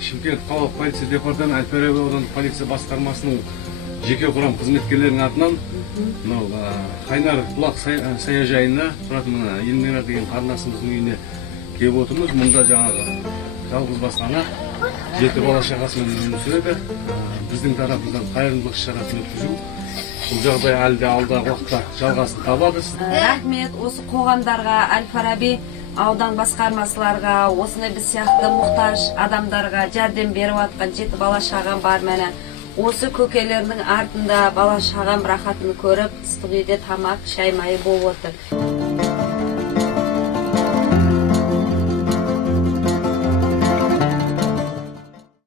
Шымкент қалалық полиция департаменті Әл-Фараби аудандық полиция басқармасының жеке құрам қызметкерлерінің атынан Қайнар бұлақ саяжайына тұратын Елмира деген қарындасымыздың үйіне келіп отырмыз. Мұнда жаңағы жалғыз басты ана 7 бала шағасымен өмір сүреді. Біздің тарапымыздан қайырымдылық іс-шарасын өткізу. Бұл жағдай әлі де алдағы уақытта жалғасын табады. Рахмет осы қоғамдарға, Әл-Фараби аудан басқармасыларға, осындай біз сияқты мұқтаж адамдарға жәрдем беріп атқан 7 бала шағам бар мәне. Осы көкелердің артында бала шағам рахатын көріп, ыстық үйде тамақ, шай майы болып отыр.